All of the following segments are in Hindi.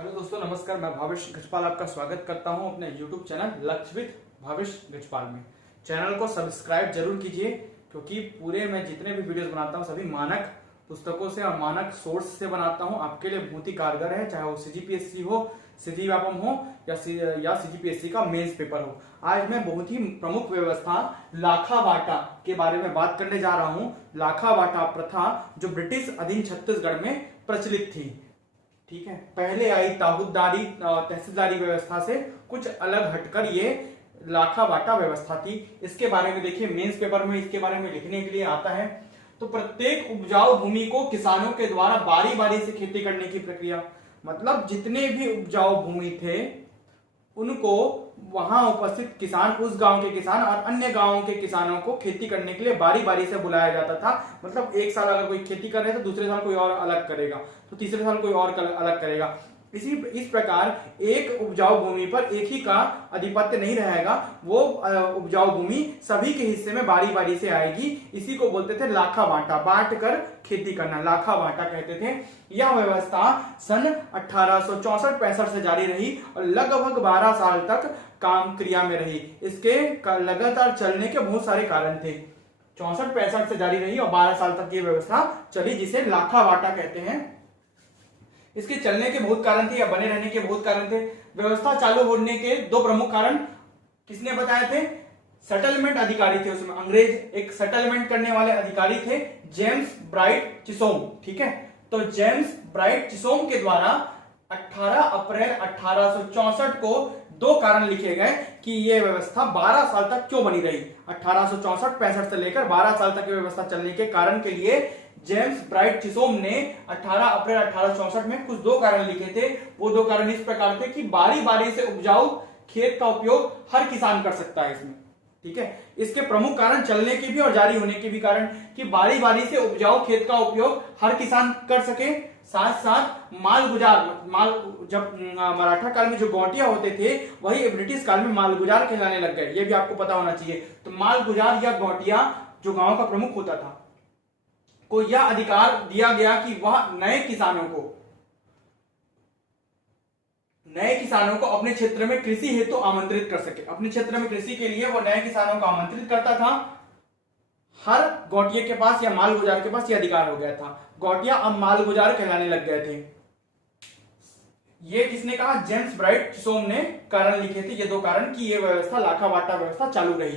हेलो दोस्तों, नमस्कार। मैं भावेश गजपाल आपका स्वागत करता हूं अपने YouTube चैनल लक्ष्य विद भावेश गजपाल में। चैनल को सब्सक्राइब जरूर कीजिए क्योंकि पूरे मैं जितने भी वीडियोस बनाता हूं सभी मानक पुस्तकों से और मानक सोर्स से बनाता हूं। आपके लिए बहुत ही कारगर है, चाहे वो सीजीपीएससी हो, सिद्धि व्यापम हो या सीजीपीएससी का मेंस पेपर हो। आज मैं बहुत ही प्रमुख व्यवस्था लाखा वाटा के बारे में बात करने जा रहा हूं। लाखा वाटा प्रथा जो ब्रिटिश अधीन छत्तीसगढ़ में प्रचलित थी, ठीक है। पहले आई ताबूतदारी तहसीलदारी व्यवस्था से कुछ अलग हटकर ये लाखा वाटा व्यवस्था थी। इसके बारे में देखिए, मेंस पेपर में इसके बारे में लिखने के लिए आता है। तो प्रत्येक उपजाऊ भूमि को किसानों के द्वारा बारी बारी से खेती करने की प्रक्रिया, मतलब जितने भी उपजाऊ भूमि थे उनको वहां उपस्थित किसान, उस गांव के किसान और अन्य गांवों के किसानों को खेती करने के लिए बारी बारी से बुलाया जाता था। मतलब एक साल अगर कोई खेती कर रहे तो दूसरे साल कोई और अलग करेगा, तो तीसरे साल कोई और अलग करेगा। इस प्रकार एक उपजाऊ भूमि पर एक ही का आधिपत्य नहीं रहेगा, वो उपजाऊ भूमि सभी के हिस्से में बारी बारी से आएगी। इसी को बोलते थे लाखा बांटा, बांट कर खेती करना, लाखा बांटा कहते थे। यह व्यवस्था सन 1864-65 से जारी रही और लगभग 12 साल तक काम क्रिया में रही। इसके लगातार चलने के बहुत सारे कारण थे। 64-65 से जारी रही और 12 साल तक ये व्यवस्था चली, जिसे लाखा बांटा कहते हैं। इसके चलने के बहुत कारण थे या बने रहने के बहुत कारण थे। व्यवस्था चालू होने के दो प्रमुख कारण किसने बताए थे? सेटलमेंट अधिकारी थे उसमें, अंग्रेज एक सेटलमेंट करने वाले अधिकारी थे, जेम्स ब्राइट चिसोम, ठीक है। तो जेम्स ब्राइट चिसोम के द्वारा 18 अप्रैल 1864 को दो कारण लिखे गए कि यह व्यवस्था 12 साल तक क्यों बनी रही। 1864-65 से लेकर 12 साल तक यह व्यवस्था चलने के कारण के लिए जेम्स ब्राइट चिसोम ने 18 अप्रैल 1864 में कुछ दो कारण लिखे थे। वो दो कारण इस प्रकार थे कि बारी बारी से उपजाऊ खेत का उपयोग हर किसान कर सकता है इसमें, ठीक है। इसके प्रमुख कारण चलने के भी और जारी होने के भी कारण कि बारी बारी से उपजाऊ खेत का उपयोग हर किसान कर सके। साथ साथ माल जब मराठा काल में जो गौटिया होते थे वही ब्रिटिश काल में मालगुजार कहलाने लग गए, ये भी आपको पता होना चाहिए। तो मालगुजार या गौटिया जो गांव का प्रमुख होता था को यह अधिकार दिया गया कि वह नए किसानों को अपने क्षेत्र में कृषि हेतु आमंत्रित कर सके। अपने क्षेत्र में कृषि के लिए वो नए किसानों को आमंत्रित करता था। हर गौटिया के पास या मालगुजार के पास यह अधिकार हो गया था। गौटिया अब मालगुजार कहलाने लग गए थे। ये किसने कहा? जेम्स ब्राइट चिसोम ने कारण लिखे थे, ये दो कारण कि ये व्यवस्था लाखा वाटा व्यवस्था चालू रही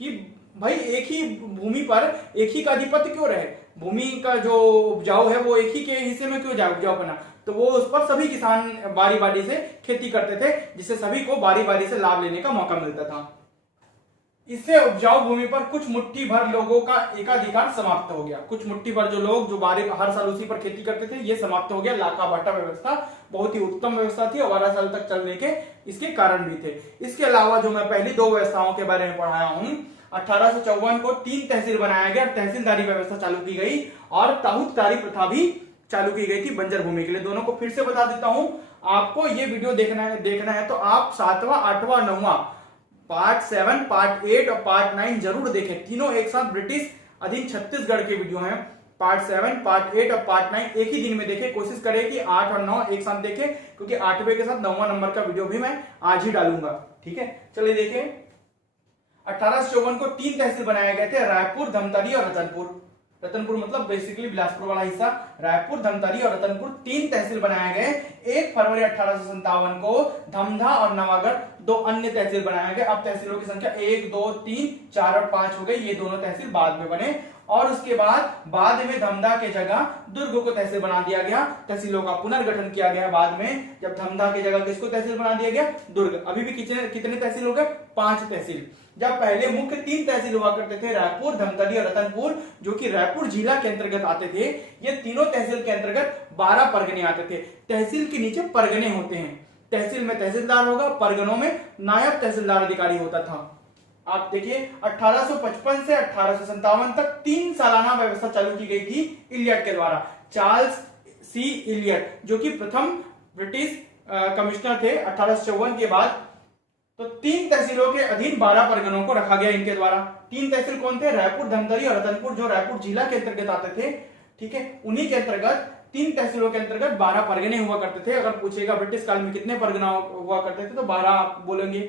कि भाई एक ही भूमि पर एक ही का आधिपत्य क्यों रहे, भूमि का जो उपजाऊ है वो एक ही के हिस्से में क्यों जाए उपजाऊ बना। तो वो उस पर सभी किसान बारी बारी से खेती करते थे, जिससे सभी को बारी बारी से लाभ लेने का मौका मिलता था। इससे उपजाऊ भूमि पर कुछ मुट्ठी भर लोगों का एकाधिकार समाप्त हो गया। कुछ मुट्ठी भर जो लोग जो हर साल उसी पर खेती करते थे, ये समाप्त हो गया। लाखा बांटा व्यवस्था बहुत ही उत्तम व्यवस्था थी और 12 साल तक चलने के इसके कारण भी थे। इसके अलावा जो मैं पहली दो व्यवस्थाओं के बारे में पढ़ाया हूं, 1854 को 3 तहसील बनाया गया, तहसीलदारी व्यवस्था चालू की गई और ताबूतदारी प्रथा भी चालू की गई थी बंजर भूमि के लिए। दोनों को फिर से बता देता हूं, आपको ये वीडियो देखना है तो आप 7वां, 8वां, 9वां, पार्ट 7, पार्ट 8 और पार्ट 9 जरूर देखें। तीनों एक साथ ब्रिटिश अधीन छत्तीसगढ़ के वीडियो हैं। पार्ट 7, पार्ट 8 और पार्ट 9 एक ही दिन में देखें। कोशिश करें कि 8 और 9 एक साथ देखें, क्योंकि 8वें के साथ 9वां नंबर का वीडियो भी मैं आज ही डालूंगा, ठीक है। चलिए देखें, 1854 को 3 तहसील बनाए गए थे, रायपुर, धमतरी और रतनपुर। रतनपुर मतलब बेसिकली बिलासपुर वाला हिस्सा। रायपुर, धमतरी और रतनपुर 3 तहसील बनाए गए। 1 फरवरी 1857 को धमधा और नवागढ़ 2 अन्य तहसील बनाए गए। अब तहसीलों की संख्या 1, 2, 3, 4 और 5 हो गई। ये दोनों तहसील बाद में बने और उसके बाद में धमधा के जगह दुर्ग को तहसील बना दिया गया। तहसीलों का पुनर्गठन किया गया बाद में, जब धमधा की जगह किसको तहसील बना दिया गया? दुर्ग। अभी भी कितने तहसील हो गए? 5 तहसील। जब पहले मुख्य 3 तहसील हुआ करते थे, रायपुर, धमतरी और रतनपुर, जो कि रायपुर जिला के अंतर्गत आते थे, ये तीनों तहसील के अंतर्गत 12 परगने आते थे। तहसील के नीचे परगने होते हैं। तहसील में तहसीलदार होगा, परगनों में नायब तहसीलदार अधिकारी होता था। आप देखिए, 1855 से 1857 तक 3 सालाना व्यवस्था चालू की गई थी इलियट के द्वारा। चार्ल्स सी इलियट, जो कि प्रथम ब्रिटिश कमिश्नर थे 1854 के बाद। तो 3 तहसीलों के अधीन 12 परगनों को रखा गया इनके द्वारा। 3 तहसील कौन थे? रायपुर, धमतरी और रतनपुर, जो रायपुर जिला के अंतर्गत आते थे, ठीक है। उन्हीं के अंतर्गत 3 तहसीलों के अंतर्गत 12 परगने हुआ करते थे। अगर पूछेगा ब्रिटिश काल में कितने परगना हुआ करते थे तो 12 आप बोलेंगे।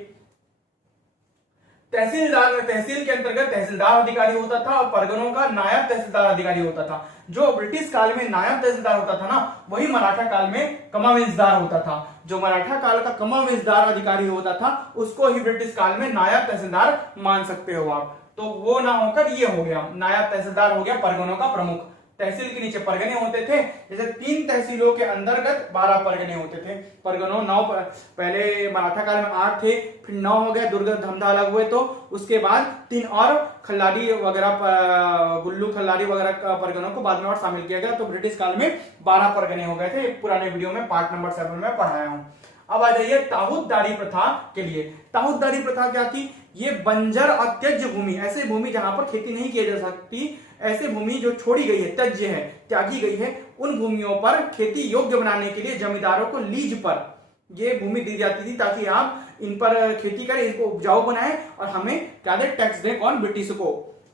तहसील के अंतर्गत तहसीलदार अधिकारी होता था और परगनों का नायब तहसीलदार अधिकारी होता था। जो ब्रिटिश काल में नायब तहसीलदार होता था ना, वही मराठा काल में कमावेंसदार होता था। जो मराठा काल का कमावेंसदार अधिकारी होता था उसको ही ब्रिटिश काल में नायब तहसीलदार मान सकते हो आप। तो वो ना होकर ये हो गया, नायब तहसीलदार हो गया परगनों का प्रमुख। तहसील के नीचे परगने होते थे, जैसे 3 तहसीलों के अंतर्गत 12 परगने होते थे। परगनों 9, पहले मराठा काल में 8 थे, फिर 9 हो गए, दुर्ग धमधा अलग हुए तो उसके बाद 3 और खल्लाड़ी वगैरह, गुल्लू खल्लाड़ी वगैरह परगनों को बाद में और शामिल किया गया। तो ब्रिटिश काल में 12 परगने हो गए थे। पुराने वीडियो में पार्ट नंबर 7 में पढ़ाया हूं। अब आ जाइए ताहूतदारी प्रथा के लिए। ताहूतदारी प्रथा क्या थी? ये बंजर और त्यज्य भूमि, ऐसे भूमि जहां पर खेती नहीं की जा सकती, ऐसे भूमि जो छोड़ी गई है, त्यज्य है, त्यागी गई है, उन भूमियों पर खेती योग्य बनाने के लिए जमींदारों को लीज पर ये भूमि दी जाती थी, ताकि आप इन पर खेती करें, इनको उपजाऊ बनाएं और हमें क्या दे, टैक्स दें। कौन?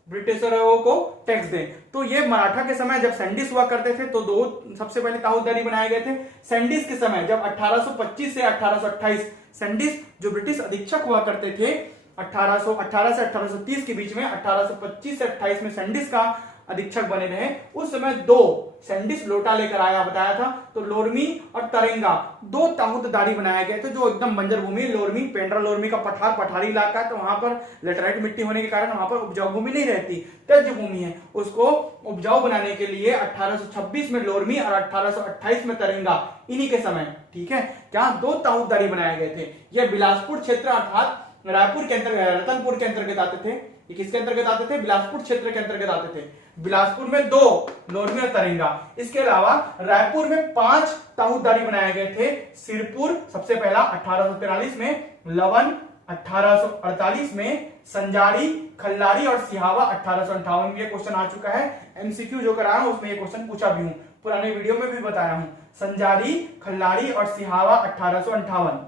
ब्रिटिशरों को टैक्स दें। तो ये मराठा के समय जब सैंडिस हुआ करते थे तो 2 सबसे पहले ताहूतदारी बनाए गए थे। सैंडिस के समय जब 1825 से 1828, सैंडिस जो ब्रिटिश अधीक्षक हुआ करते थे 1818 से 1830 के बीच में, 1825 से 28 में सैंडिस का अधीक्षक बने रहे। उस समय 2 सैंडिस लोटा लेकर आया, बताया था। तो लोरमी और तरेंगा 2 ताहूतदारी बनाए गए थे, जो एकदम बंजर भूमि। लोरमी, पेंड्रा लोरमी का पठारी इलाका है, तो वहां पर लेटराइट मिट्टी होने के कारण वहां पर उपजाऊ भूमि नहीं रहती, त्यज्य भूमि है। उसको उपजाऊ बनाने के लिए 1826 में लोरमी और 1828 में तरेंगा, इन्हीं के समय, ठीक है, क्या 2 ताहूतदारी बनाए गए थे। यह बिलासपुर क्षेत्र अर्थात रायपुर के अंतर्गत, रतनपुर के अंतर्गत आते थे। ये किसके अंतर्गत आते थे? बिलासपुर क्षेत्र के अंतर्गत आते थे। बिलासपुर में 2, लोरमी और तरेंगा। इसके अलावा रायपुर में 5 ताहूतदारी बनाए गए थे। सिरपुर सबसे पहला 1843 में, लवन 1848 में, संजारी, खल्लारी और सिहावा 1858 में। ये क्वेश्चन आ चुका है, एमसीक्यू जो कराया हूं उसमें ये क्वेश्चन पूछा भी हूं, पुराने वीडियो में भी बताया हूं। संजारी, खल्लारी और सिहावा 1858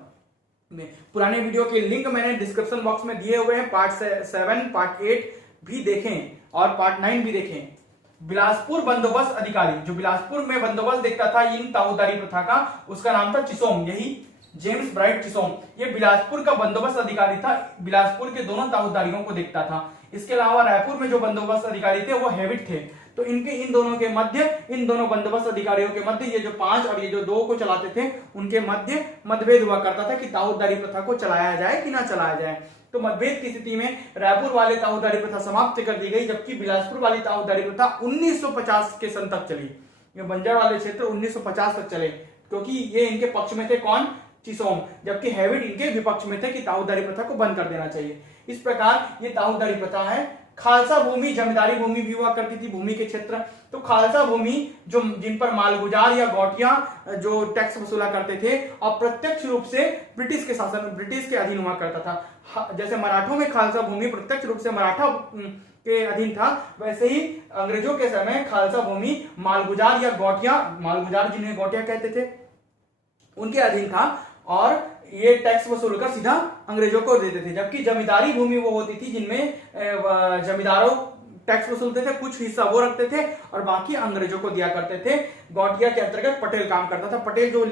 में। पुराने वीडियो के लिंक मैंने डिस्क्रिप्शन बॉक्स में दिए हुए हैं, पार्ट 7, पार्ट 8 भी देखें और पार्ट 9 भी देखें। बिलासपुर बंदोबस्त अधिकारी, जो बिलासपुर में बंदोबस्त देखता था इन ताहूतदारी प्रथा का, उसका नाम था चिसोम, यही जेम्स ब्राइट चिसोम। ये बिलासपुर का बंदोबस्त अधिकारी था, बिलासपुर के दोनों ताहूतदारियों को देखता था। इसके अलावा रायपुर में जो बंदोबस्त अधिकारी थे वो हेविट थे। तो इन दोनों के मध्य, इन दोनों बंदोबस्त अधिकारियों के मध्य, ये जो 5 और ये जो 2 को चलाते थे, उनके मध्य मतभेद हुआ करता था कि ताहूतदारी प्रथा को चलाया जाए कि ना चलाया जाए। तो मतभेद की स्थिति में रायपुर वाले ताहूतदारी प्रथा समाप्त कर दी गई, जबकि बिलासपुर वाली ताहूतदारी प्रथा 1950 के सन तक चली। ये बंजर वाले क्षेत्र 1950 तक चले, क्योंकि ये इनके पक्ष में थे, कौन? चिसोम, जबकि हेविट इनके विपक्ष में थे कि ताहूतदारी प्रथा को बंद कर देना चाहिए। इस प्रकार ये ताहूतदारी प्रथा है। खालसा भूमि, जमींदारी भूमि भी हुआ करती थी, भूमि के क्षेत्र। तो खालसा भूमि जो जिन पर मालगुजार या गौटिया जो टैक्स वसूला करते थे, अप्रत्यक्ष रूप से ब्रिटिश के शासन, ब्रिटिश के अधीन हुआ करता था। जैसे मराठों में खालसा भूमि प्रत्यक्ष रूप से मराठा के अधीन था, वैसे ही अंग्रेजों के समय खालसा भूमि मालगुजार या गौटिया, मालगुजार जिन्हें गौटिया कहते थे, उनके अधीन था और ये टैक्स वसूल कर सीधा अंग्रेजों को देते थे। जबकि जमींदारी भूमि वो होती थी जिनमें जमींदारों टैक्स वसूलते थे, कुछ हिस्सा वो रखते थे और बाकी अंग्रेजों को दिया करते थे। गौटिया के अंतर्गत पटेल काम करता था। पटेल जो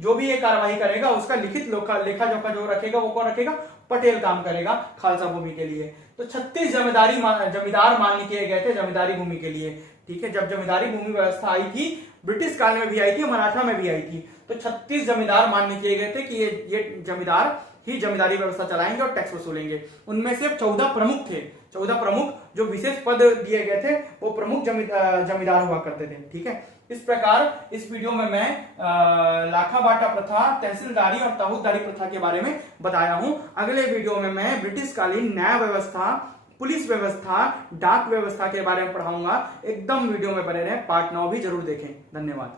जो भी ये कार्यवाही करेगा उसका लिखित लेखा जोखा जो रखेगा वो कौन रखेगा? पटेल काम करेगा खालसा भूमि के लिए। तो 36 जमींदार मान्य किए गए थे जमींदारी भूमि के लिए, ठीक है। जब जमींदारी भूमि व्यवस्था आई थी, ब्रिटिश काल में भी आई थी, मराठा में भी आई थी, तो 36 जमींदार मान्य किए गए थे कि ये जमींदार ही जमींदारी व्यवस्था चलाएंगे और टैक्स वसूलेंगे। उनमें से 14 प्रमुख थे। 14 प्रमुख जो विशेष पद दिए गए थे वो प्रमुख जमींदार हुआ करते थे, ठीक है। इस प्रकार इस वीडियो में मैं लाखा बाटा प्रथा, तहसीलदारी और ताहूतदारी प्रथा के बारे में बताया हूं। अगले वीडियो में मैं ब्रिटिश कालीन न्याय व्यवस्था, पुलिस व्यवस्था, डाक व्यवस्था के बारे में पढ़ाऊंगा। एकदम वीडियो में बने रहें, पार्ट 9 भी जरूर देखें। धन्यवाद।